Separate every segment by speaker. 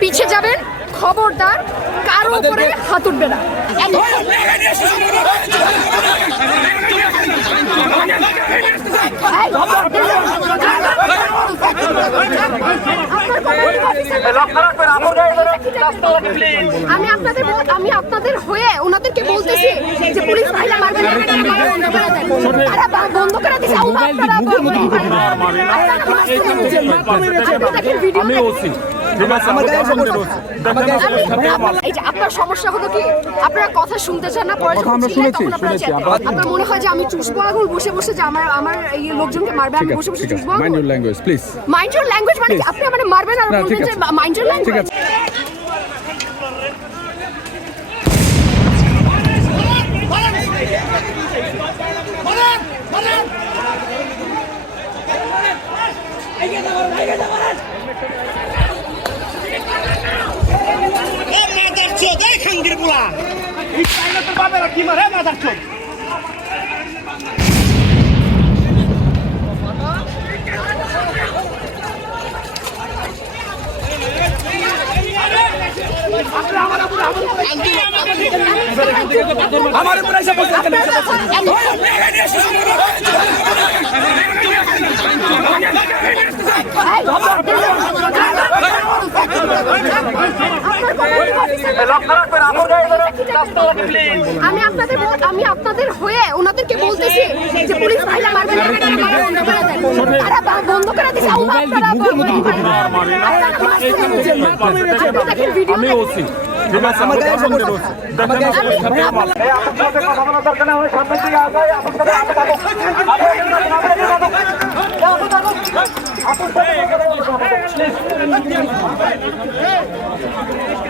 Speaker 1: পিছে যাবেন খবরদার কারও উপরে হাত উঠবে না। আমি আপনাদের আমি আপনাদের হয়ে ওনাদেরকে বলতেছি যে পুলিশ মহিলা মারবেন বন্ধ করে দেন। তারা বন্ধ করে দিছে। আপনারা আপনারা দেখেন ভিডিও এই যে আপনার সমস্যা হলো কি আপনারা কথা শুনতে চান না পরে
Speaker 2: আমরা শুনেছি, শুনেছি।
Speaker 1: আপনার মনে হয় যে আমি চুষবো আগুন বসে বসে যে আমার আমার এই লোকজনকে মারবে আমি বসে বসে চুষবো
Speaker 2: mind your language please
Speaker 1: mind your language মানে আপনি আমাদের মারবেন আর বলবেন যে মাইন্ড ইউর
Speaker 2: ঠিক
Speaker 1: ল্যাঙ্গুয়েজ
Speaker 3: মাদার চোদ গুলা এই চাইনা তোর বাপেরা কি মারে মাদার চোদ
Speaker 2: আমার উপরে এসে বসে এখানে এসে বসে।
Speaker 1: আমি আপনাদের আমি আপনাদের হয়ে ওনাদেরকে বলতেছি যে পুলিশ মহিলা মারবেন না, বন্ধ করে দেন। তারা বন্ধ করে দিছে
Speaker 2: আমি। ওসি
Speaker 1: আপনার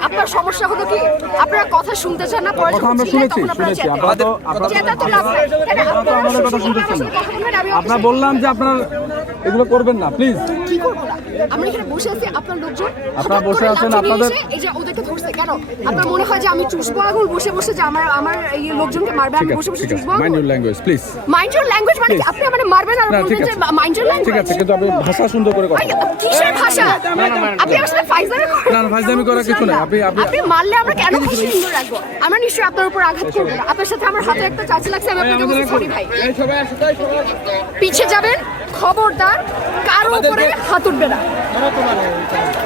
Speaker 1: আপনার সমস্যা হলো কি? আপনারা কথা শুনতে চান না পরে
Speaker 2: কথা আমরা শুনেছি শুনেছি। আপনারা কথা
Speaker 1: শুনতে
Speaker 2: আপনার বললাম যে আপনার এগুলো করবেন না প্লিজ
Speaker 1: আমরা এখানে বসে আছি আপনার লোকজন।
Speaker 2: আপনারা বসে আছেন, আপনাদের-
Speaker 1: এই যে ওদেরকে ধরছে কেন? আপনার মনে হয় যে আমি চুষবো আগুন বসে বসে যে আমার আমার এই লোকজনকে মারবে? আমি বসে বসে চুষবো
Speaker 2: mind your language please
Speaker 1: mind your language মানে আপনি আমাদের মারবেন আর বলবেন
Speaker 2: ঠিক
Speaker 1: যে
Speaker 2: আছে।
Speaker 1: মাইন্ড ইউর
Speaker 2: ঠিক আছে কিন্তু আপনি ভাষা সুন্দর করে কথা
Speaker 1: কিসের ভাষা? আপনি আমার সাথে ফাইজলামি করেন।
Speaker 2: না, না, করার কিছু নাই। আপনি- আপনি-
Speaker 1: আপনি মারলে আমরা কেন খুশি সুন্দর রাখব? আমরা নিশ্চয়ই আপনার উপর আঘাত করব না। আপনার সাথে আমার হাতে একটা চাচি লাগছে আমি আপনাকে বলছি সরি ভাই। পিছে যাবেন খবরদার কারও উপরে হাত উঠবে না। No, no,